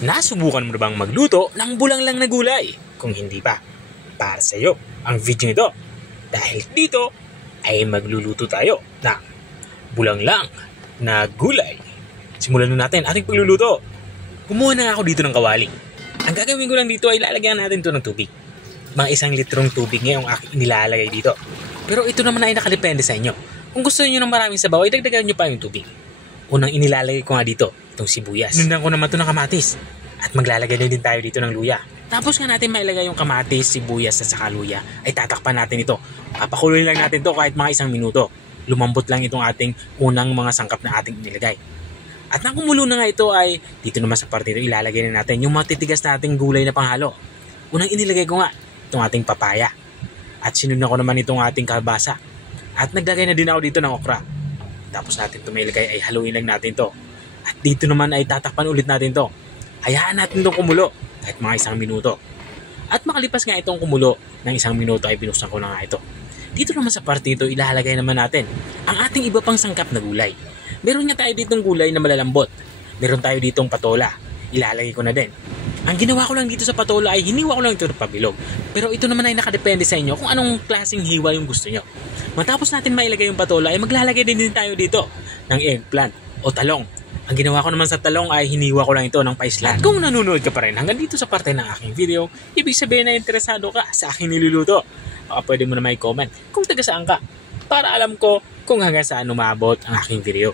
Nasubukan mo na bang magluto ng bulanglang na gulay? Kung hindi pa, para sa iyo ang video nito. Dahil dito ay magluluto tayo ng bulanglang na gulay. Simulan na natin ating pagluluto. Kumuha na ako dito ng kawali. Ang gagawin ko lang dito ay lalagyan natin ito ng tubig. Mga 1 litrong tubig ngayong aking nilalagay dito. Pero ito naman ay nakadepende sa inyo. Kung gusto niyo ng maraming sabaw, ay dagdagan nyo pa yung tubig. Unang inilalagay ko nga dito, itong sibuyas. Nundan ko naman ito ng kamatis. At maglalagay na din tayo dito ng luya. Tapos nga natin mailagay yung kamatis, sibuyas at saka luya, ay tatakpan natin ito. Papakuloy lang natin ito kahit mga 1 minuto. Lumambot lang itong ating unang mga sangkap na ating inilagay. At nang kumulo na nga ito ay dito naman sa parte ito ilalagay na natin yung matitigas nating gulay na panghalo. Unang inilagay ko nga itong ating papaya. At sinundan ko naman itong ating kalabasa. At naglagay na din ako dito ng okra. Tapos natin ito mailagay ay haluin lang natin to. At dito naman ay tatakpan ulit natin to. Hayaan natin itong kumulo kahit mga 1 minuto. At makalipas nga itong kumulo ng 1 minuto ay binuksan ko na nga ito. Dito naman sa parte ito ilalagay naman natin ang ating iba pang sangkap na gulay. Meron nga tayo ditong gulay na malalambot. Meron tayo ditong patola. Ilalagay ko na din. Ang ginawa ko lang dito sa patola ay hiniwa ko lang ito ng pabilog. Pero ito naman ay nakadepende sa inyo kung anong klaseng hiwa yung gusto nyo. Matapos natin mailagay yung patola ay maglalagay din tayo dito ng eggplant o talong. Ang ginawa ko naman sa talong ay hiniwa ko lang ito ng paislan. At kung nanonood ka pa rin hanggang dito sa parte ng aking video, ibig sabihin na interesado ka sa aking niluluto. Baka pwede mo na may comment kung taga saan ka para alam ko kung hanggang saan umabot ang aking video.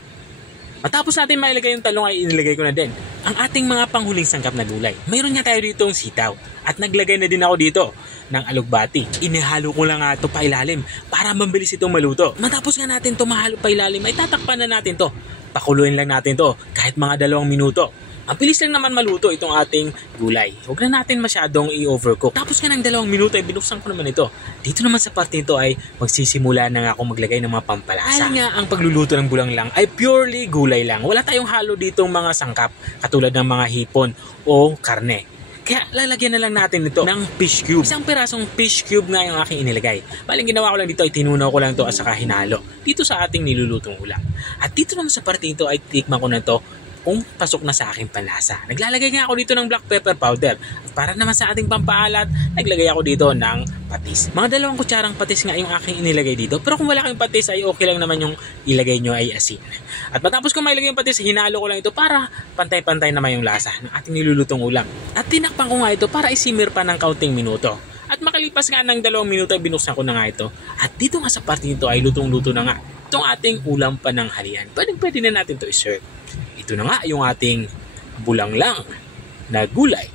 Matapos natin mailagay yung talong ay inilagay ko na din ang ating mga panghuling sangkap na gulay. Mayroon nga tayo dito ng sitaw at naglagay na din ako dito ng alugbati. Inihalo ko lang nga ito pa ilalim para mabilis itong maluto. Matapos nga natin ito mahalo pa ilalim ay tatakpan na natin to. Pakuluin lang natin to kahit mga 2 minuto. Mabilis lang naman maluto itong ating gulay. Huwag na natin masyadong i-overcook. Tapos nga ng 2 minuto ay binuksan ko naman ito. Dito naman sa parte ito ay magsisimula na nga ako maglagay ng mga pampalasa. Ay nga ang pagluluto ng bulanglang ay purely gulay lang. Wala tayong halo ditong mga sangkap katulad ng mga hipon o karne. Kaya lalagyan na lang natin ito ng fish cube. 1 pirasong fish cube nga yung aking inilagay. Baling ginawa ko lang dito ay tinunaw ko lang ito at saka hinalo dito sa ating nilulutong ulam. At dito naman sa parte ito ay tikman ko na ito kung pasok na sa aking panlasa. Naglalagay nga ako dito ng black pepper powder. At para naman sa ating pampaalat, naglagay ako dito ng patis. Mga 2 kutsarang patis nga yung aking inilagay dito. Pero kung wala kayong patis ay okay lang naman yung ilagay nyo ay asin. At matapos ko mailagay yung patis, hinalo ko lang ito para pantay-pantay naman yung lasa ng ating nilulutong ulam. At tinakpan ko nga ito para isimmer pa ng kaunting minuto. At makalipas nga ng 2 minuto ay binuksan ko na nga ito. At dito nga sa parte nito ay lutong-luto na nga itong ating ulam pananghalian. Pwede na natin ito i-serve. Ito na nga yung ating bulanglang na gulay.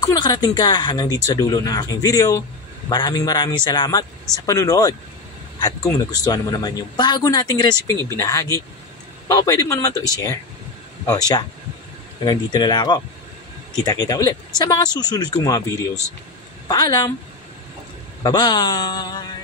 Kung nakarating ka hanggang dito sa dulo ng aking video, maraming salamat sa panunood. At kung nagustuhan mo naman yung bago nating reseping ibinahagi, baka pwede mo naman ito i-share. O siya, hanggang dito na lang ako. Kita-kita ulit sa mga susunod kong mga videos. Paalam! Bye-bye!